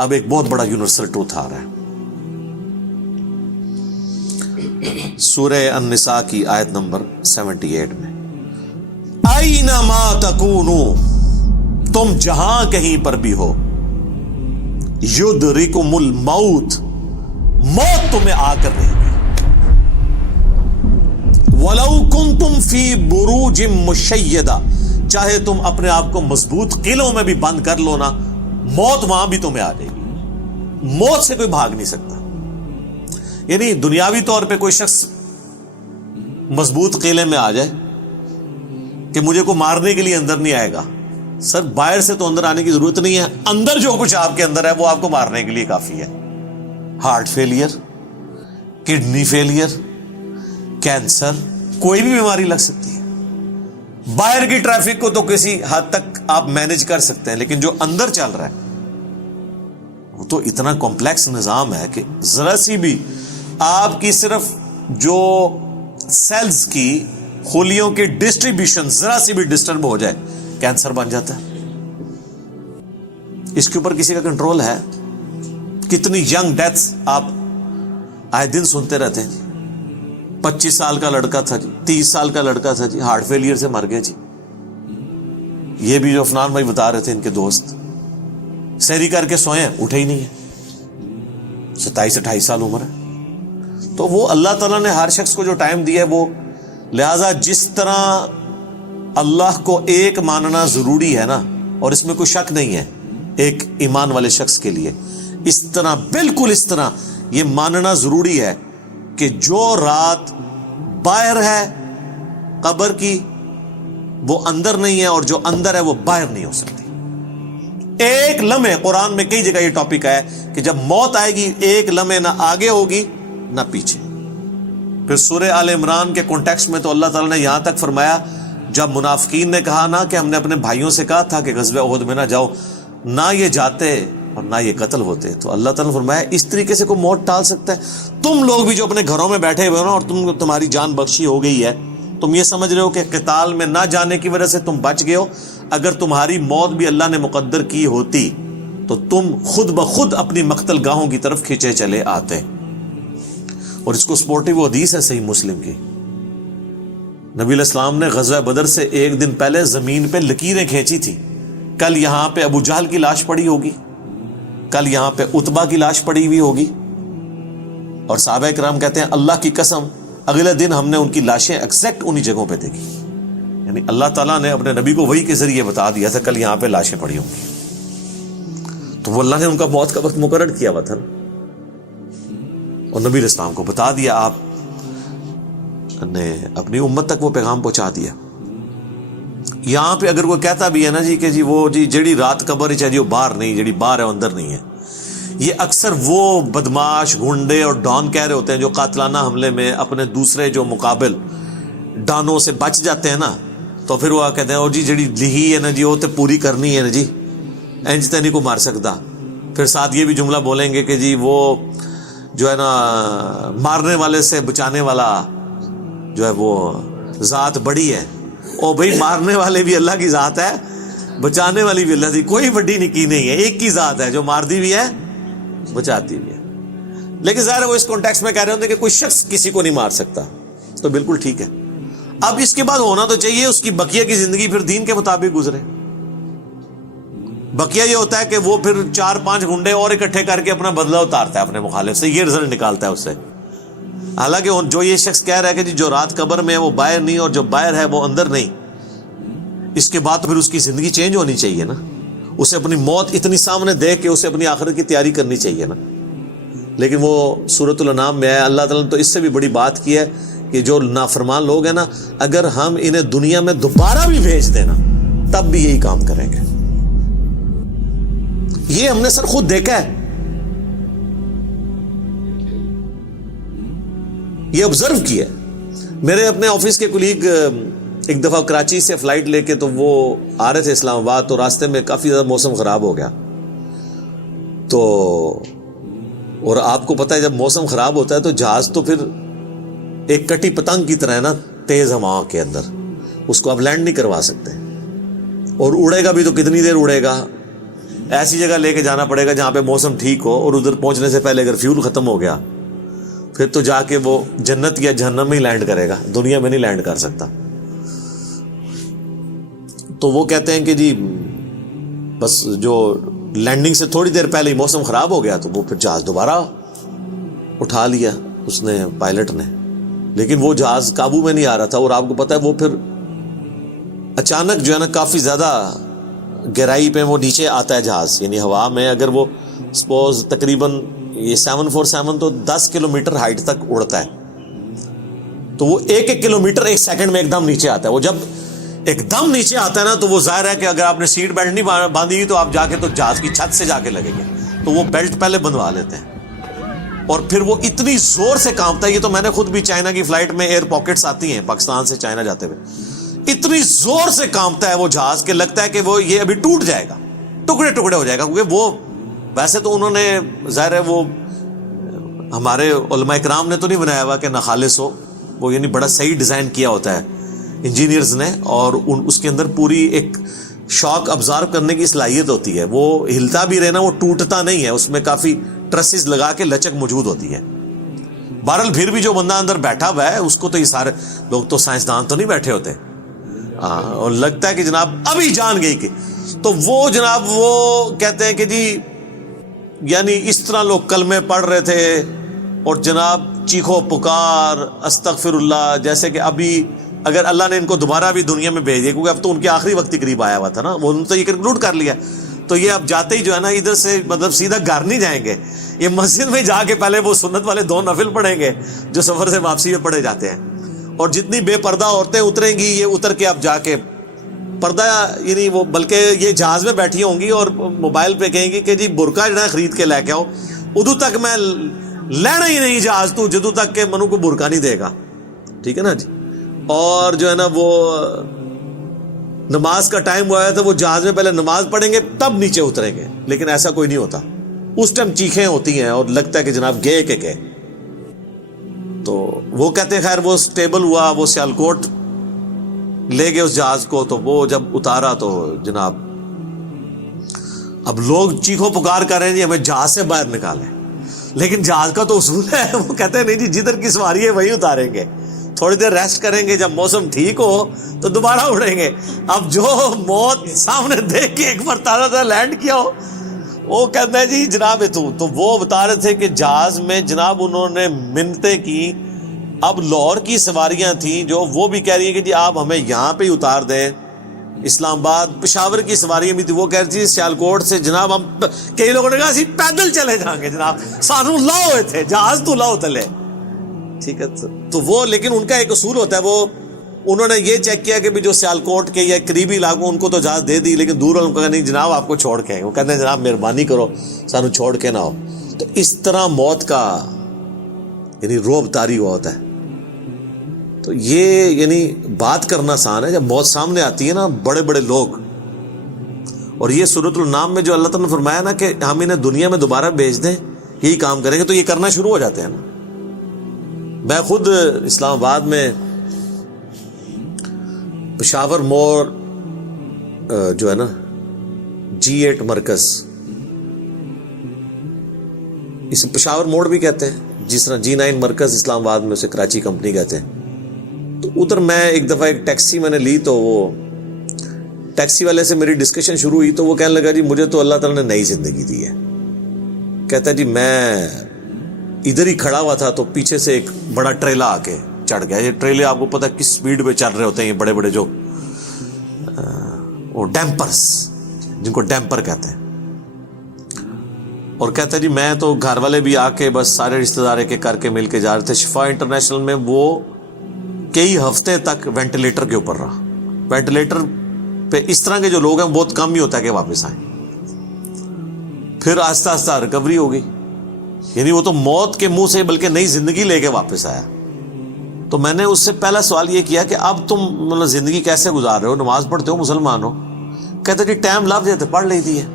اب ایک بہت بڑا یونیورسل ٹروتھ آ رہا ہے. سورہ النساء کی آیت نمبر 78 میں، اینما تکونوا، تم جہاں کہیں پر بھی ہو، یدرکم الموت، موت تمہیں آ کر رہے گی. وَلَوْ كُنْتُمْ فِي بُرُوجٍ مُشَيَّدَةٍ، چاہے تم اپنے آپ کو مضبوط قلعوں میں بھی بند کر لو نا، موت وہاں بھی تمہیں آ جائے گی. موت سے کوئی بھاگ نہیں سکتا. یعنی دنیاوی طور پہ کوئی شخص مضبوط قلعے میں آ جائے کہ مجھے کو مارنے کے لیے اندر نہیں آئے گا، سر باہر سے تو اندر آنے کی ضرورت نہیں ہے، اندر جو کچھ آپ کے اندر ہے وہ آپ کو مارنے کے لیے کافی ہے. Heart failure, kidney failure, cancer, کوئی بھی بیماری لگ سکتی ہے. باہر کی ٹریفک کو تو کسی حد تک آپ مینج کر سکتے ہیں، لیکن جو اندر چل رہا ہے وہ تو اتنا کمپلیکس نظام ہے کہ ذرا سی بھی آپ کی صرف جو سیلز کی خلیوں کی ڈسٹریبیوشن ذرا سی بھی ڈسٹرب ہو جائے، کینسر بن جاتا ہے. اس کے اوپر کسی کا کنٹرول ہے؟ کتنی ینگ ڈیتھس آپ آئے دن سنتے رہتے ہیں. 25 سال کا لڑکا تھا جی، 30 سال کا لڑکا تھا جی، ہارٹ فیلئر سے مر گیا جی. یہ بھی جو عفنان بھائی بتا رہے تھے، ان کے دوست سحری کر کے سوئے ہیں، اٹھے ہی نہیں ہے، 27-28 سال عمر ہے. تو وہ اللہ تعالیٰ نے ہر شخص کو جو ٹائم دیا ہے وہ، لہذا جس طرح اللہ کو ایک ماننا ضروری ہے نا، اور اس میں کوئی شک نہیں ہے ایک ایمان والے شخص کے لیے، اس طرح بالکل اس طرح یہ ماننا ضروری ہے کہ جو رات باہر ہے قبر کی وہ اندر نہیں ہے، اور جو اندر ہے وہ باہر نہیں ہو سکتی. ایک لمحے، قرآن میں کئی جگہ یہ ٹاپک ہے کہ جب موت آئے گی ایک لمحے نہ آگے ہوگی نہ پیچھے. پھر سورہ آل عمران کے کانٹیکسٹ میں تو اللہ تعالیٰ نے یہاں تک فرمایا، جب منافقین نے کہا نا کہ ہم نے اپنے بھائیوں سے کہا تھا کہ غزوہ احد میں نہ جاؤ، نہ یہ جاتے اور نہ یہ قتل ہوتے، تو اللہ تعالیٰ نے فرمایا اس طریقے سے کوئی موت ٹال سکتا ہے؟ تم لوگ بھی جو اپنے گھروں میں بیٹھے ہوئے ہو نا، اور تمہاری جان بخشی ہو گئی ہے، تم یہ سمجھ رہے ہو کہ قتال میں نہ جانے کی وجہ سے تم بچ گئے ہو. اگر تمہاری موت بھی اللہ نے مقدر کی ہوتی تو تم خود بخود اپنی مقتل گاہوں کی طرف کھینچے چلے آتے. اور اس کو سپورٹیو حدیث ہے صحیح مسلم کی، نبی علیہ السلام نے غزوہ بدر سے ایک دن پہلے زمین پہ لکیریں کھینچی تھی. کل یہاں پہ ابو جہل کی لاش پڑی ہوگی، کل یہاں پہ عتبہ کی لاش پڑی ہوئی ہوگی، اور صحابہ کرام کہتے ہیں اللہ کی قسم اگلے دن ہم نے ان کی لاشیں ایگزیکٹ انہی جگہوں پہ دیکھی. یعنی اللہ تعالیٰ نے اپنے نبی کو وحی کے ذریعے بتا دیا تھا کل یہاں پہ لاشیں پڑی ہوں گی. تو وہ اللہ نے ان کا موت کا وقت مقرر کیا ہوا تھا، اور نبی علیہ السلام کو بتا دیا، آپ نے اپنی امت تک وہ پیغام پہنچا دیا. یہاں پہ اگر کوئی کہتا بھی ہے نا جی کہ جی وہ جی جڑی رات قبر چاہیے وہ باہر نہیں، جڑی باہر ہے وہ اندر نہیں ہے، یہ اکثر وہ بدماش گنڈے اور ڈان کہہ رہے ہوتے ہیں جو قاتلانہ حملے میں اپنے دوسرے جو مقابل ڈانوں سے بچ جاتے ہیں نا، تو پھر وہ کہتے ہیں اور جی جڑی لہی ہے نا جی وہ تو پوری کرنی ہے نا جی، انج تے نہیں کو مار سکتا. پھر ساتھ یہ بھی جملہ بولیں گے کہ جی وہ جو ہے نا مارنے والے سے بچانے والا جو ہے وہ ذات بڑی ہے. او بھائی مارنے والے بھی اللہ کی ذات ہے، بچانے والی بھی اللہ کی، کوئی بڑی نکی نہیں ہے، ایک کی ذات ہے جو مارتی بھی ہے بچاتی بھی ہے. لیکن ظاہر ہے وہ اس کانٹیکسٹ میں کہہ رہے ہوتے ہیں کہ کوئی شخص کسی کو نہیں مار سکتا، تو بالکل ٹھیک ہے. اب اس کے بعد ہونا تو چاہیے اس کی بقیہ کی زندگی پھر دین کے مطابق گزرے. بقیہ یہ ہوتا ہے کہ وہ پھر 4-5 گنڈے اور اکٹھے کر کے اپنا بدلہ اتارتا ہے اپنے مخالف سے، یہ رزلٹ نکالتا ہے اس سے. حالانکہ جو یہ شخص کہہ رہا ہے کہ جی جو رات قبر میں ہے وہ باہر نہیں اور جو باہر ہے وہ اندر نہیں، اس کے بعد تو پھر اس کی زندگی چینج ہونی چاہیے نا، اسے اپنی موت اتنی سامنے دیکھ کے اسے اپنی آخرت کی تیاری کرنی چاہیے نا. لیکن وہ سورۃ الانعام میں ہے، اللہ تعالیٰ نے تو اس سے بھی بڑی بات کی ہے کہ جو نافرمان لوگ ہیں نا، اگر ہم انہیں دنیا میں دوبارہ بھی بھیج دینا تب بھی یہی کام کریں گے. یہ ہم نے سر خود دیکھا ہے، یہ آبزرو کیا ہے. میرے اپنے آفس کے کولیگ ایک دفعہ کراچی سے فلائٹ لے کے تو وہ آ رہے تھے اسلام آباد، تو راستے میں کافی زیادہ موسم خراب ہو گیا. تو اور آپ کو پتہ ہے جب موسم خراب ہوتا ہے تو جہاز تو پھر ایک کٹی پتنگ کی طرح ہے نا، تیز ہوا کے اندر اس کو آپ لینڈ نہیں کروا سکتے، اور اڑے گا بھی تو کتنی دیر اڑے گا، ایسی جگہ لے کے جانا پڑے گا جہاں پہ موسم ٹھیک ہو, اور ادھر پہنچنے سے پہلے اگر فیول ختم ہو گیا پھر تو جا کے وہ جنت یا جہنم میں ہی لینڈ کرے گا, دنیا میں نہیں لینڈ کر سکتا. تو وہ کہتے ہیں کہ جی بس جو لینڈنگ سے تھوڑی دیر پہلے ہی موسم خراب ہو گیا تو وہ پھر جہاز دوبارہ اٹھا لیا اس نے, پائلٹ نے, لیکن وہ جہاز قابو میں نہیں آ رہا تھا. اور آپ کو پتا ہے وہ پھر اچانک جو ہے نا کافی زیادہ گہرائی پہ وہ نیچے آتا ہے جہاز, یعنی ہوا میں اگر وہ سپوز تقریباً یہ 747 تو 10 کلومیٹر ہائٹ تک اڑتا ہے, تو وہ ایک کلومیٹر ایک سیکنڈ میں ایک دم نیچے آتا ہے. وہ جب ایک دم نیچے آتا ہے نا تو وہ ظاہر ہے کہ اگر آپ نے سیٹ بیلٹ نہیں باندھی ہوئی تو آپ جا کے تو جہاز کی چھت سے جا کے لگیں گے, تو وہ بیلٹ پہلے بندھوا لیتے ہیں. اور پھر وہ اتنی زور سے کانپتا ہے, یہ تو میں نے خود بھی چائنا کی فلائٹ میں ایئر پاکٹس آتی ہیں پاکستان سے چائنا جاتے ہوئے, اتنی زور سے کانپتا ہے وہ جہاز کہ لگتا ہے کہ وہ یہ ابھی ٹوٹ جائے گا, ٹکڑے ٹکڑے ہو جائے گا. کیونکہ وہ ویسے تو انہوں نے ظاہر ہے وہ ہمارے علماء کرام نے تو نہیں بنایا ہوا کہ ناخالص ہو, وہ یعنی بڑا صحیح ڈیزائن کیا ہوتا ہے انجینئرز نے, اور اس کے اندر پوری ایک شاک ابزارو کرنے کی صلاحیت ہوتی ہے. وہ ہلتا بھی رہنا, وہ ٹوٹتا نہیں ہے, اس میں کافی ٹرسز لگا کے لچک موجود ہوتی ہے. بہرحال پھر بھی جو بندہ اندر بیٹھا ہوا ہے اس کو تو یہ سارے لوگ تو سائنسدان تو نہیں بیٹھے ہوتے, اور لگتا ہے کہ جناب ابھی جان گئی کہ, تو وہ جناب وہ کہتے ہیں کہ جی یعنی اس طرح لوگ کلمے پڑھ رہے تھے اور جناب چیخو پکار استغفر اللہ, جیسے کہ ابھی اگر اللہ نے ان کو دوبارہ بھی دنیا میں بھیج دیا, کیونکہ اب تو ان کے آخری وقت ہی قریب آیا ہوا تھا نا, وہ تو یہ کنکلوڈ کر لیا, تو یہ اب جاتے ہی جو ہے نا ادھر سے مطلب سیدھا گھر نہیں جائیں گے, یہ مسجد میں جا کے پہلے وہ سنت والے 2 نفل پڑھیں گے جو سفر سے واپسی میں پڑھے جاتے ہیں. اور جتنی بے پردہ عورتیں اتریں گی یہ اتر کے اب جا کے پردہ یعنی وہ, بلکہ یہ جہاز میں بیٹھی ہوں گی اور موبائل پہ کہیں گی کہ جی برقع جو ہے خرید کے لے کے آؤ, ادو تک میں لینا ہی نہیں جہاز تو جدو تک کہ منو کو برقع نہیں دے گا, ٹھیک ہے نا جی. اور جو ہے نا وہ نماز کا ٹائم ہوا ہے تو وہ جہاز میں پہلے نماز پڑھیں گے تب نیچے اتریں گے, لیکن ایسا کوئی نہیں ہوتا. اس ٹائم چیخیں ہوتی ہیں اور لگتا ہے کہ جناب گئے کہ گئے. تو وہ کہتے ہیں خیر وہ سٹیبل ہوا, وہ سیالکوٹ لے گئے اس جہاز کو, تو وہ جب اتارا تو جناب اب لوگ چیخو پکار کر رہے ہیں جی ہمیں جہاز سے باہر نکالیں, لیکن جہاز کا تو اصول ہے, وہ کہتے ہیں نہیں جی جدھر کی سواری ہے وہی اتاریں گے, تھوڑی دیر ریسٹ کریں گے, جب موسم ٹھیک ہو تو دوبارہ اڑیں گے. اب جو موت سامنے دیکھ کے ایک بار تازہ لینڈ کیا ہو, وہ کہتا ہے جی جناب تو وہ بتا رہے تھے کہ جہاز میں جناب انہوں نے منتیں کی. اب لاہور کی سواریاں تھیں جو وہ بھی کہہ رہی ہیں کہ جی آپ ہمیں یہاں پہ ہی اتار دیں, اسلام آباد پشاور کی سواریاں بھی تھی, وہ کہہ رہی تھی سیالکوٹ سے جناب ہم, کئی لوگوں نے کہا اسی پیدل چلے جائیں گے جناب, سانو لاؤ ہوئے تھے جہاز تو لاؤ تلے, ٹھیک ہے. تو وہ لیکن ان کا ایک اصول ہوتا ہے, وہ انہوں نے یہ چیک کیا کہ بھی جو سیالکوٹ کے یا قریبی علاقوں ان کو تو اجازت دے دی, لیکن دور والوں کو نہیں جناب آپ کو چھوڑ کے, وہ کہتے ہیں جناب مہربانی کرو سانو چھوڑ کے نہ ہو. تو اس طرح موت کا یعنی روب طاری ہوا ہوتا ہے. تو یہ یعنی بات کرنا آسان ہے, جب موت سامنے آتی ہے نا بڑے بڑے لوگ, اور یہ سورۃ النام میں جو اللہ تعالیٰ نے فرمایا نا کہ ہم انہیں دنیا میں دوبارہ بھیج دیں یہی کام کریں گے, تو یہ کرنا شروع ہو جاتے ہیں نا. میں خود اسلام آباد میں پشاور موڑ جو ہے نا G8 مرکز, اسے پشاور موڑ بھی کہتے ہیں, جس طرح G9 مرکز اسلام آباد میں اسے کراچی کمپنی کہتے ہیں. تو ادھر میں ایک دفعہ ایک ٹیکسی میں نے لی, تو وہ ٹیکسی والے سے میری ڈسکشن شروع ہوئی, تو وہ کہنے لگا جی مجھے تو اللہ تعالیٰ نے نئی زندگی دی ہے. کہتا ہے جی میں ادھر ہی کھڑا ہوا تھا تو پیچھے سے ایک بڑا ٹریلا آ کے چڑھ گیا. یہ ٹریلے آپ کو پتہ ہے کس سپیڈ پہ چل رہے ہوتے ہیں, یہ بڑے بڑے جو وہ ڈیمپرز جن کو ڈیمپر کہتے ہیں. اور کہتا ہے جی میں تو گھر والے بھی آ کے بس سارے رشتہ دار کے کر کے مل کے جا رہے تھے. شفا انٹرنیشنل میں وہ کئی ہفتے تک وینٹیلیٹر کے اوپر رہا. وینٹیلیٹر پہ اس طرح کے جو لوگ ہیں بہت کم ہی ہوتا ہے کہ واپس آئیں. پھر آہستہ آہستہ ریکوری ہو گئی, یعنی وہ تو موت کے منہ سے بلکہ نئی زندگی لے کے واپس آیا. تو میں نے اس سے پہلا سوال یہ کیا کہ اب تم مطلب زندگی کیسے گزار رہے ہو, نماز پڑھتے ہو, مسلمان ہو؟ کہتے جی ٹائم لگ جاتے پڑھ لیتی ہے.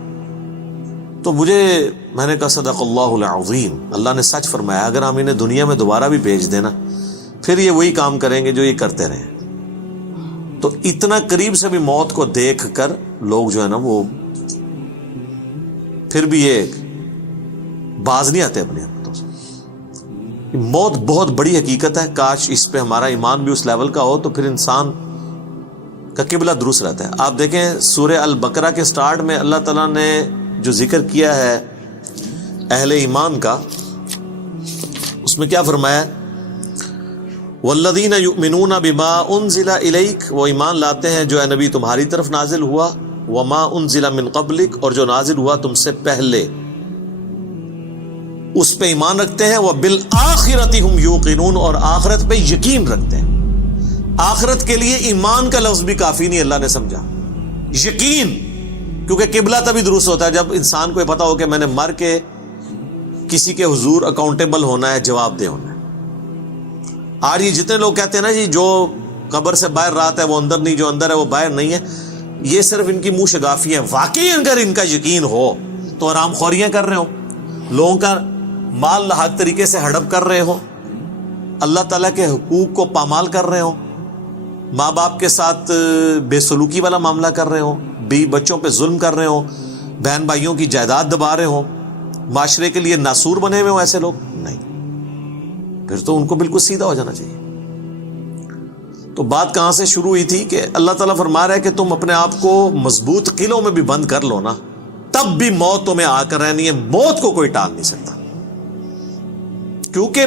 تو میں نے کہا صدق اللہ العظیم, اللہ نے سچ فرمایا, اگر ہم انہیں دنیا میں دوبارہ بھی بھیج دینا پھر یہ وہی کام کریں گے جو یہ کرتے رہے. تو اتنا قریب سے بھی موت کو دیکھ کر لوگ جو ہے نا وہ پھر بھی یہ باز نہیں آتے اپنی حرکتوں سے۔ موت بہت بڑی حقیقت ہے، کاش اس پہ ہمارا ایمان بھی اس لیول کا ہو تو پھر انسان کا قبلہ درست رہتا ہے۔ آپ دیکھیں سورہ البقرہ کے سٹارٹ میں اللہ تعالیٰ نے جو ذکر کیا ہے اہل ایمان کا، اس میں کیا فرمایا؟ والذین یؤمنون بما انزل الیک، وہ ایمان لاتے ہیں جو اے نبی تمہاری طرف نازل ہوا، وما انزل من قبلک، اور جو نازل ہوا تم سے پہلے، اس پہ ایمان رکھتے ہیں، وبالآخرۃ ہم یوقنون، اور آخرت پہ یقین رکھتے ہیں۔ آخرت کے لیے ایمان کا لفظ بھی کافی نہیں، اللہ نے سمجھا یقین، کیونکہ قبلہ تبھی درست ہوتا ہے جب انسان کو یہ پتا ہو کہ میں نے مر کے کسی کے حضور اکاؤنٹیبل ہونا ہے، جواب دہ ہونا ہے۔ آج یہ جتنے لوگ کہتے ہیں نا جی جو قبر سے باہر رات ہے وہ اندر نہیں، جو اندر ہے وہ باہر نہیں ہے، یہ صرف ان کی منہ شگافی ہے۔ واقعی اگر ان کا یقین ہو تو حرام خوریاں کر رہے ہو، لوگوں کا مال حق طریقے سے ہڑپ کر رہے ہو، اللہ تعالیٰ کے حقوق کو پامال کر رہے ہو، ماں باپ کے ساتھ بے سلوکی والا معاملہ کر رہے ہو، بیوی بچوں پہ ظلم کر رہے ہو، بہن بھائیوں کی جائیداد دبا رہے ہو، معاشرے کے لیے ناسور بنے ہوئے ہو، ایسے لوگ نہیں، پھر تو ان کو بالکل سیدھا ہو جانا چاہیے۔ تو بات کہاں سے شروع ہوئی تھی کہ اللہ تعالیٰ فرما رہا ہے کہ تم اپنے آپ کو مضبوط قلعوں میں بھی بند کر لو نا، تب بھی موت تمہیں آ کر رہنی ہے، موت کو کوئی ٹال نہیں سکتا، کیونکہ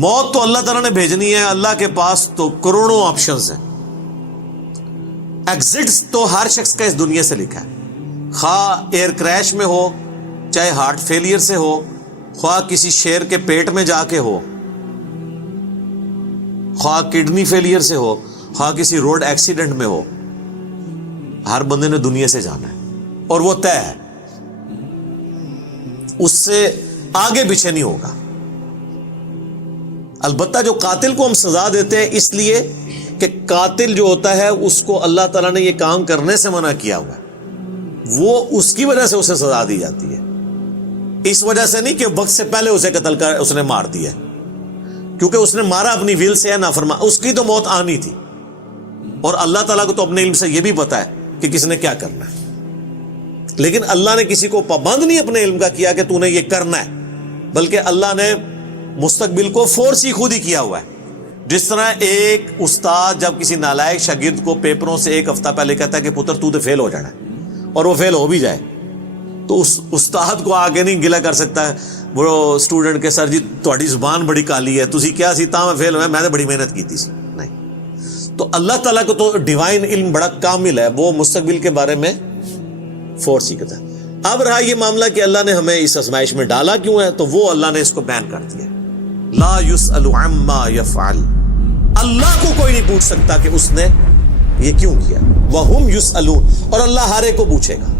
موت تو اللہ تعالیٰ نے بھیجنی ہے۔ اللہ کے پاس تو کروڑوں آپشنز ہیں، ایگزٹس تو ہر شخص کا اس دنیا سے لکھا ہے، خواہ ایئر کریش میں ہو، چاہے ہارٹ فیلئر سے ہو، خواہ کسی شیر کے پیٹ میں جا کے ہو، خواہ کڈنی فیلئر سے ہو، خواہ کسی روڈ ایکسیڈنٹ میں ہو، ہر بندے نے دنیا سے جانا ہے اور وہ طے ہے، اس سے آگے پیچھے نہیں ہوگا۔ البتہ جو قاتل کو ہم سزا دیتے ہیں اس لیے کہ قاتل جو ہوتا ہے اس کو اللہ تعالیٰ نے یہ کام کرنے سے منع کیا ہوا ہے، وہ اس کی وجہ سے اسے سزا دی جاتی ہے، اس وجہ سے نہیں کہ وقت سے پہلے اسے قتل کر اس نے مار دیا، کیونکہ اس نے مارا اپنی ویل سے ہے، نافرمان، اس کی تو موت آنی تھی، اور اللہ تعالیٰ کو تو اپنے علم سے یہ بھی پتا ہے کہ کس نے کیا کرنا ہے، لیکن اللہ نے کسی کو پابند نہیں اپنے علم کا کیا کہ تو نے یہ کرنا ہے، بلکہ اللہ نے مستقبل کو فورس ہی خود ہی کیا ہوا ہے۔ جس طرح ایک استاد جب کسی نالائق شاگرد کو پیپروں سے ایک ہفتہ پہلے کہتا ہے کہ پتر تو تے فیل ہو جانا ہے، اور وہ فیل ہو بھی جائے تو اس استاد کو آگے نہیں گلا کر سکتا ہے وہ اسٹوڈنٹ کے، سر جی تہاڈی زبان بڑی کالی ہے، تسی کیا سی تاں میں فیل ہویا، میں نے بڑی محنت کی سی، نہیں۔ تو اللہ تعالیٰ کو تو ڈیوائن علم بڑا کامل ہے، وہ مستقبل کے بارے میں فورس ہی کرتا ہے۔ اب رہا یہ معاملہ کہ اللہ نے ہمیں اس آزمائش میں ڈالا کیوں ہے، تو وہ اللہ نے اس کو بیان کر دیا، لا یسأل عما یفعل، اللہ کو کوئی نہیں پوچھ سکتا کہ اس نے یہ کیوں کیا، وہم یسألون، اور اللہ ہر ایک کو پوچھے گا۔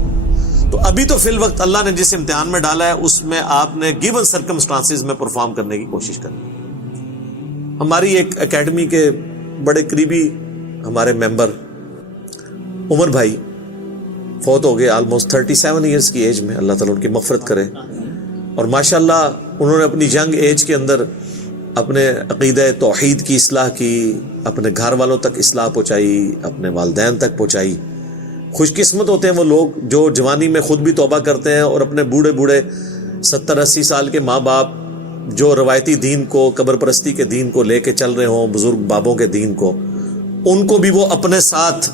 تو ابھی تو فی الوقت اللہ نے جس امتحان میں ڈالا ہے اس میں آپ نے گیون سرکمسٹانسز میں پرفارم کرنے کی کوشش کرنی۔ ہماری ایک اکیڈمی کے بڑے قریبی ہمارے ممبر عمر بھائی فوت ہو گئے آلموسٹ 37 ایئرس کی ایج میں، اللہ تعالیٰ ان کی مغفرت کرے، اور ماشاءاللہ انہوں نے اپنی ینگ ایج کے اندر اپنے عقیدہ توحید کی اصلاح کی، اپنے گھر والوں تک اصلاح پہنچائی، اپنے والدین تک پہنچائی۔ خوش قسمت ہوتے ہیں وہ لوگ جو جوانی میں خود بھی توبہ کرتے ہیں اور اپنے بوڑھے بوڑھے 70-80 سال کے ماں باپ جو روایتی دین کو، قبر پرستی کے دین کو لے کے چل رہے ہوں، بزرگ بابوں کے دین کو، ان کو بھی وہ اپنے ساتھ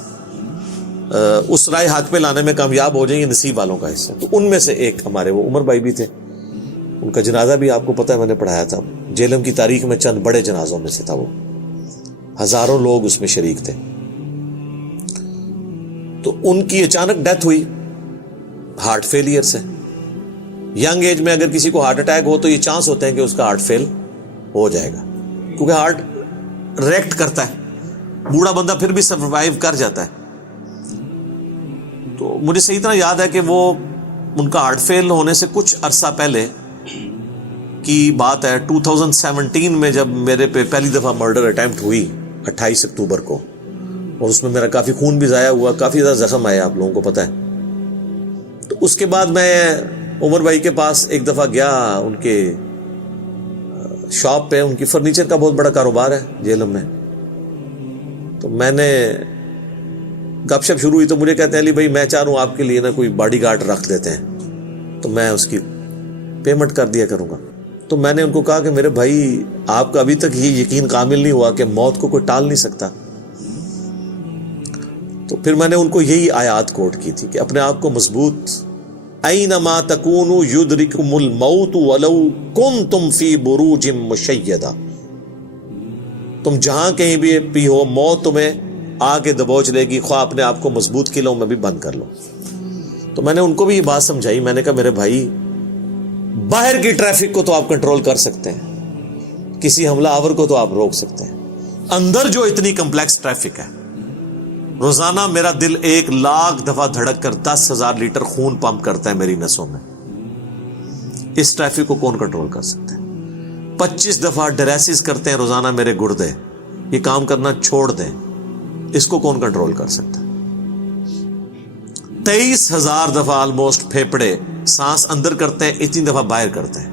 اس رائے حق پہ لانے میں کامیاب ہو جائیں، یہ نصیب والوں کا حصہ۔ تو ان میں سے ایک ہمارے وہ عمر بھائی بھی تھے، ان کا جنازہ بھی آپ کو پتہ ہے میں نے پڑھایا تھا، جیلم کی تاریخ میں چند بڑے جنازوں میں سے تھا، وہ ہزاروں لوگ اس میں شریک تھے۔ تو ان کی اچانک ڈیتھ ہوئی ہارٹ فیلئر سے۔ ینگ ایج میں اگر کسی کو ہارٹ اٹیک ہو تو یہ چانس ہوتے ہیں کہ اس کا ہارٹ فیل ہو جائے گا، کیونکہ ہارٹ ریئیکٹ کرتا ہے، بوڑھا بندہ پھر بھی سروائیو کر جاتا ہے۔ تو مجھے صحیح طرح یاد ہے کہ وہ ان کا ہارٹ فیل ہونے سے کچھ عرصہ پہلے کی بات ہے، 2017 میں جب میرے پہ پہلی دفعہ مرڈر اٹیمپٹ ہوئی 28 اکتوبر کو، اور اس میں میرا کافی خون بھی ضائع ہوا، کافی زیادہ زخم آیا، آپ لوگوں کو پتہ ہے۔ تو اس کے بعد میں عمر بھائی کے پاس ایک دفعہ گیا، ان کے شاپ پہ، ان کی فرنیچر کا بہت بڑا کاروبار ہے جیلم میں، تو میں نے گپ شپ شروع ہوئی تو مجھے کہتے ہیں علی بھائی میں چاہ رہا ہوں آپ کے لیے نا کوئی باڈی گارڈ رکھ دیتے ہیں تو میں اس کی پیمنٹ کر دیا کروں گا. تو میں نے ان کو کہا کہ میرے بھائی آپ کا ابھی تک یہ یقین کامل نہیں ہوا کہ موت کو کوئی ٹال نہیں سکتا. تو پھر میں نے ان کو یہی آیات کوٹ کی تھی کہ اپنے آپ کو مضبوط، اینما تکونوا یدرککم الموت ولو کنتم فی بروج مشیدہ، تم جہاں کہیں بھی ہو موت تمہیں آ کے دبوچ لے گی، خواہ اپنے آپ کو مضبوط قلعوں میں بھی بند کر لو. تو میں نے ان کو بھی یہ بات سمجھائی. میں نے کہا میرے بھائی باہر کی ٹریفک کو تو آپ کنٹرول کر سکتے ہیں، کسی حملہ آور کو تو آپ روک سکتے ہیں، اندر جو اتنی کمپلیکس ٹریفک ہے، روزانہ میرا دل 1,00,000 دفعہ دھڑک کر 10,000 لیٹر خون پمپ کرتا ہے میری نسوں میں، اس ٹریفک کو کون کنٹرول کر سکتا ہے؟ 25 دفعہ ڈریسز کرتے ہیں روزانہ میرے گردے، یہ کام کرنا چھوڑ دیں، اس کو کون کنٹرول کر سکتا ہے؟ 23,000 دفعہ آلموسٹ پھیپڑے سانس اندر کرتے ہیں، اتنی دفعہ باہر کرتے ہیں.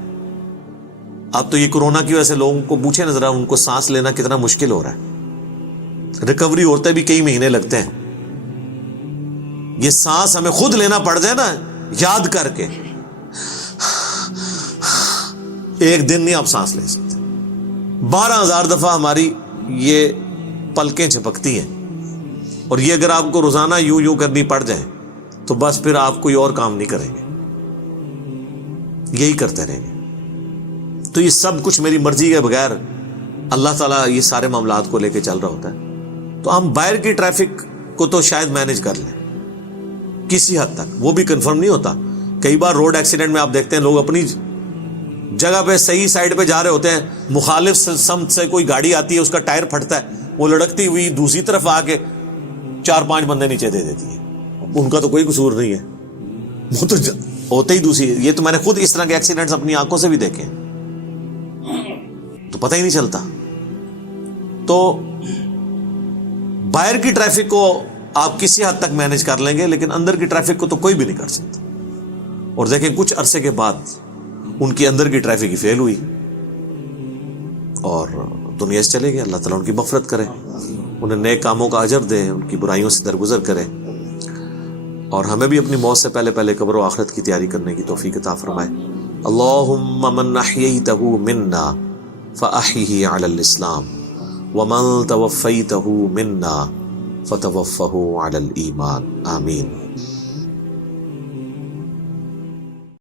اب تو یہ کورونا کی وجہ سے لوگوں کو پوچھے نظر ان کو سانس لینا کتنا مشکل ہو رہا ہے، ریکوری ہوتے بھی کئی مہینے لگتے ہیں. یہ سانس ہمیں خود لینا پڑ جائے نا یاد کر کے، ایک دن نہیں آپ سانس لے سکتے. 12,000 دفعہ ہماری یہ پلکیں جھپکتی ہیں، اور یہ اگر آپ کو روزانہ یوں کرنی پڑ جائے تو بس پھر آپ کوئی اور کام نہیں کریں گے، یہی کرتے رہیں گے. تو یہ سب کچھ میری مرضی کے بغیر اللہ تعالیٰ یہ سارے معاملات کو لے کے چل رہا ہوتا ہے. تو ہم باہر کی ٹریفک کو تو شاید مینج کر لیں کسی حد تک، وہ بھی کنفرم نہیں ہوتا. کئی بار روڈ ایکسیڈنٹ میں آپ دیکھتے ہیں لوگ اپنی جگہ پہ صحیح سائڈ پہ جا رہے ہوتے ہیں، مخالف سمت سے کوئی گاڑی آتی ہے، اس کا ٹائر پھٹتا ہے، وہ لڑکتی ہوئی دوسری طرف آ کے 4-5 بندے نیچے دے دیتی ہے. ان کا تو کوئی قصور نہیں ہے، وہ تو ہوتے ہی دوسری. یہ تو میں نے خود اس طرح کے ایکسیڈنٹس اپنی آنکھوں سے بھی دیکھے، تو پتہ ہی نہیں چلتا. تو باہر کی ٹریفک کو آپ کسی حد تک مینج کر لیں گے، لیکن اندر کی ٹریفک کو تو کوئی بھی نہیں کر سکتا. اور دیکھیں کچھ عرصے کے بعد ان کی اندر کی ٹریفک ہی فیل ہوئی اور دنیا سے چلے گئے. اللہ تعالیٰ ان کی مغفرت کرے، انہیں نیک کاموں کا اجر دے، ان کی برائیوں سے درگزر کرے، اور ہمیں بھی اپنی موت سے پہلے پہلے قبر و آخرت کی تیاری کرنے کی توفیق عطا فرمائے. اللہم من احییتہ منا فاحیہ علی الاسلام ومن توفیتہ منا فتوفہ علی الایمان. آمین.